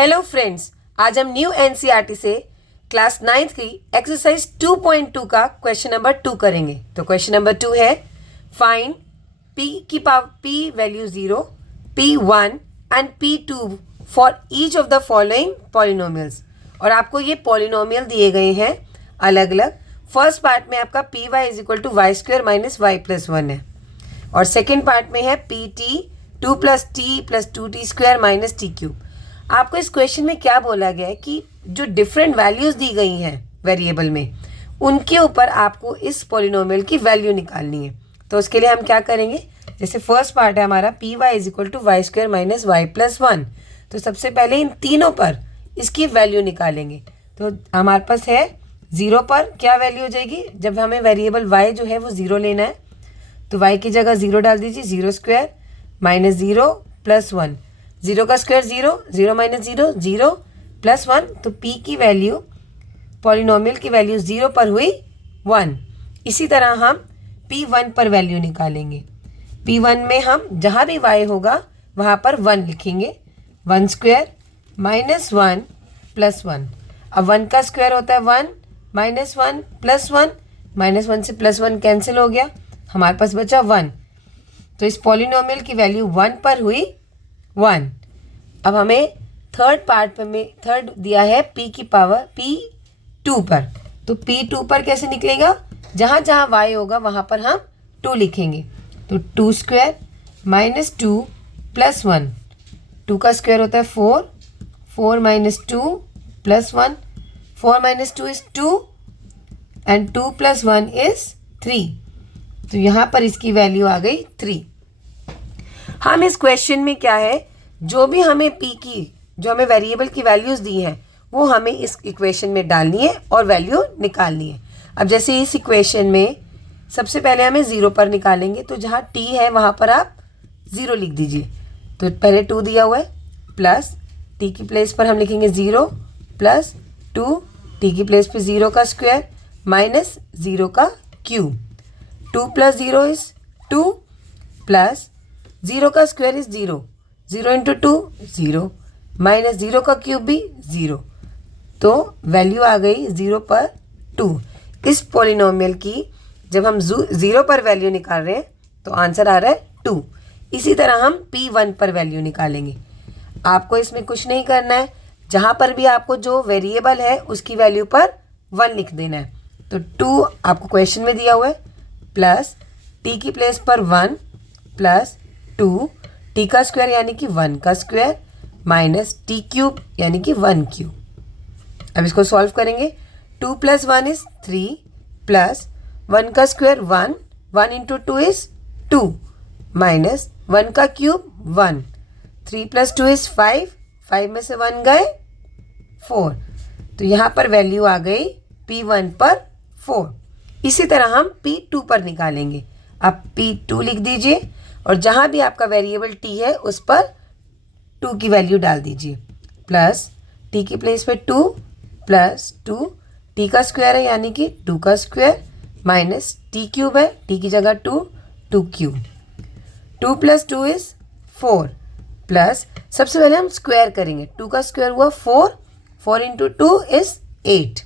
Hello friends, आज हम new NCERT से क्लास 9th की एक्सरसाइज 2.2 का क्वेश्चन नंबर 2 करेंगे। तो क्वेश्चन नंबर 2 है फाइंड p की power p value 0, p1 and p2 for each of the following polynomials. और आपको ये पॉलिनोमियल दिए गए हैं अलग अलग। फर्स्ट पार्ट में आपका P Y is equal to Y square minus Y plus 1 है, और सेकेंड पार्ट में है P T 2 plus T plus 2t square minus T cube. आपको इस क्वेश्चन में क्या बोला गया है कि जो डिफरेंट वैल्यूज़ दी गई हैं वेरिएबल में, उनके ऊपर आपको इस पॉलिनोमियल की वैल्यू निकालनी है। तो उसके लिए हम क्या करेंगे, जैसे फर्स्ट पार्ट है हमारा P Y is equal to Y square minus Y plus 1। तो सबसे पहले इन तीनों पर इसकी वैल्यू निकालेंगे। तो हमारे पास है 0 पर क्या वैल्यू हो जाएगी, जब हमें वेरिएबल y जो है वो 0 लेना है तो y की जगह 0 डाल दीजिए, 0 स्क्वायर माइनस 0 प्लस 1, 0 का स्क्वायर 0, 0 माइनस 0 0 प्लस 1। तो p की वैल्यू, पॉलिनोमियल की वैल्यू 0 पर हुई 1। इसी तरह हम p1 पर वैल्यू निकालेंगे। p1 में हम जहाँ भी y होगा वहाँ पर 1 लिखेंगे, 1 स्क्वायर माइनस 1 प्लस 1। अब 1 का स्क्वायर होता है 1 माइनस 1 प्लस 1, माइनस 1 से प्लस 1 कैंसिल हो गया, हमारे पास बचा 1। तो इस पॉलिनोमियल की वैल्यू 1 पर हुई 1। अब हमें थर्ड पार्ट में थर्ड दिया है p की पावर p2 पर। तो p2 पर कैसे निकलेगा, जहाँ जहाँ y होगा वहाँ पर हम 2 लिखेंगे। तो 2 स्क्वायर माइनस 2 प्लस 1, 2 का स्क्वायर होता है 4, 4 minus 2 plus 1, 4 minus 2 is 2 and 2 plus 1 is 3। तो यहाँ पर इसकी वैल्यू आ गई 3। हम इस क्वेश्चन में क्या है, जो भी हमें p की, जो हमें वेरिएबल की वैल्यूज़ दी हैं वो हमें इस इक्वेशन में डालनी है और वैल्यू निकालनी है। अब जैसे इस इक्वेशन में सबसे पहले हमें 0 पर निकालेंगे, तो जहाँ t है वहाँ पर आप 0 लिख दीजिए। तो पहले 2 दिया हुआ है, प्लस t की प्लेस पर हम लिखेंगे 0 प्लस 2, t की प्लेस पे 0 का स्क्वायर माइनस 0 का क्यूब। 2 प्लस 0 इज़ 2 प्लस 0 का स्क्वायर इज़ 0, 0 इंटू 2 0 माइनस 0 का क्यूब भी 0। तो वैल्यू आ गई 0 पर 2। इस पॉलिनोमियल की जब हम 0 पर वैल्यू निकाल रहे हैं तो आंसर आ रहा है 2। इसी तरह हम p1 पर वैल्यू निकालेंगे। आपको इसमें कुछ नहीं करना है, जहाँ पर भी आपको जो वेरिएबल है उसकी वैल्यू पर 1 लिख देना है। तो 2 आपको क्वेश्चन में दिया हुआ है, प्लस t की प्लेस पर 1 प्लस 2, t का स्क्वायर यानी कि 1 का स्क्वायर माइनस t क्यूब यानी कि 1 क्यूब। अब इसको सॉल्व करेंगे। 2 प्लस 1 इज़ 3 प्लस 1 का स्क्वायर 1, 1 इंटू 2 इज़ 2 माइनस 1 का क्यूब 1, 3 प्लस 2 इज़ 5, 5 में से 1 गए 4। तो यहाँ पर वैल्यू आ गई p1 पर 4। इसी तरह हम p2 पर निकालेंगे। आप p2 लिख दीजिए और जहाँ भी आपका वेरिएबल t है उस पर 2 की वैल्यू डाल दीजिए, प्लस t की प्लेस पे 2 प्लस 2, t का स्क्वायर है यानी कि 2 का स्क्वायर माइनस t क्यूब है, t की जगह 2, 2 क्यूब। 2 प्लस 2 इज़ 4 प्लस, सबसे पहले हम स्क्वायर करेंगे। 2 का स्क्वायर हुआ 4, 4 इंटू 2 इज़ 8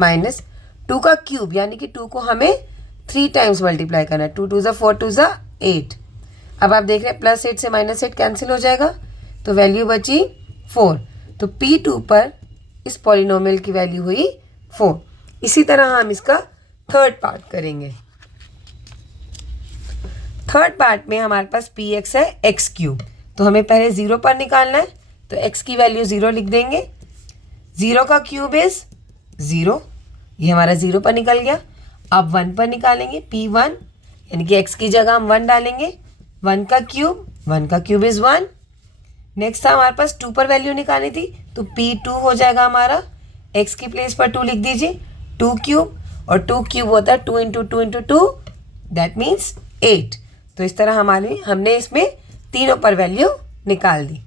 माइनस 2 का क्यूब यानी कि 2 को हमें 3 टाइम्स मल्टीप्लाई करना है। 2 2 ज़ा 4, 2 ज़ा 8। अब आप देख रहे हैं प्लस 8 से माइनस 8 कैंसिल हो जाएगा, तो वैल्यू बची 4। तो p2 पर इस पॉलिनोमियल की वैल्यू हुई 4। इसी तरह हम इसका थर्ड पार्ट करेंगे। थर्ड पार्ट में हमारे पास px है x क्यूब। तो हमें पहले 0 पर निकालना है, तो x की वैल्यू 0 लिख देंगे। 0 का क्यूब इज़ 0, ये हमारा 0 पर निकल गया। अब 1 पर निकालेंगे p1 यानी कि x की जगह हम 1 डालेंगे, 1 का क्यूब इज़ 1। नेक्स्ट हमारे पास 2 पर वैल्यू निकालनी थी, तो p2 हो जाएगा हमारा, x की प्लेस पर 2 लिख दीजिए, 2 क्यूब, और 2 क्यूब होता है 2 इंटू 2 इंटू 2, दैट मीन्स 8। तो इस तरह हमने इसमें तीनों पर वैल्यू निकाल दी।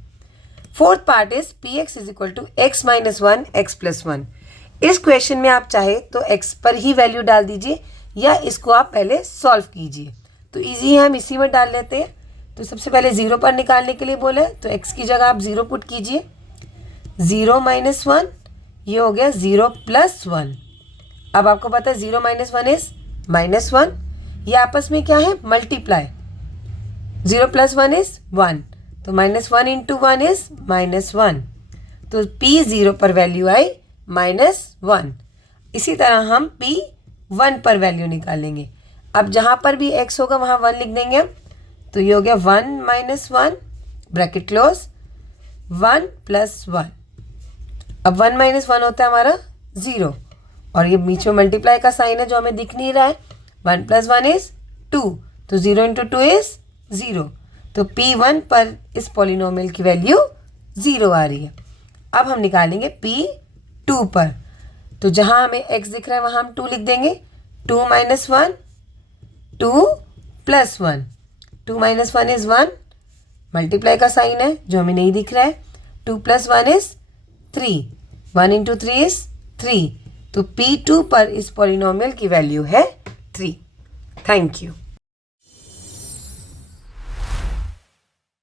Fourth part is px is equal to x minus 1 x plus 1। इस क्वेश्चन में आप चाहे तो x पर ही वैल्यू डाल दीजिए या इसको आप पहले सॉल्व कीजिए। तो इजी है, हम इसी में डाल लेते हैं। तो सबसे पहले 0 पर निकालने के लिए बोला है, तो x की जगह आप 0 पुट कीजिए। 0 माइनस 1, ये हो गया 0 प्लस 1। अब आपको पता है 0 माइनस 1 इज -1, ये आपस में क्या है, मल्टीप्लाई। 0 प्लस 1 इज 1, तो -1 इंटू 1 इज -1, तो P0 पर वैल्यू आई -1। इसी तरह हम P1 पर वैल्यू निकालेंगे। अब जहाँ पर भी x होगा वहाँ 1 लिख देंगे हम, तो ये हो गया 1 माइनस 1 ब्रैकेट क्लोज 1 प्लस 1। अब 1 माइनस 1 होता है हमारा 0, और ये बीच में मल्टीप्लाई का साइन है जो हमें दिख नहीं रहा है। 1 प्लस 1 इज 2, तो 0 इंटू 2 इज 0, तो P1 पर इस पॉलिनोमियल की वैल्यू 0 आ रही है। अब हम निकालेंगे P2 पर, तो जहाँ हमें x दिख रहा है वहाँ हम 2 लिख देंगे। 2 minus 1, 2 plus 1, 2 minus 1 is 1, multiply का साइन है जो हमें नहीं दिख रहा है। 2 प्लस 1 इज़ 3, 1 इंटू 3 इज़ 3, तो P2 पर इस पॉलिनोमियल की वैल्यू है 3। Thank you.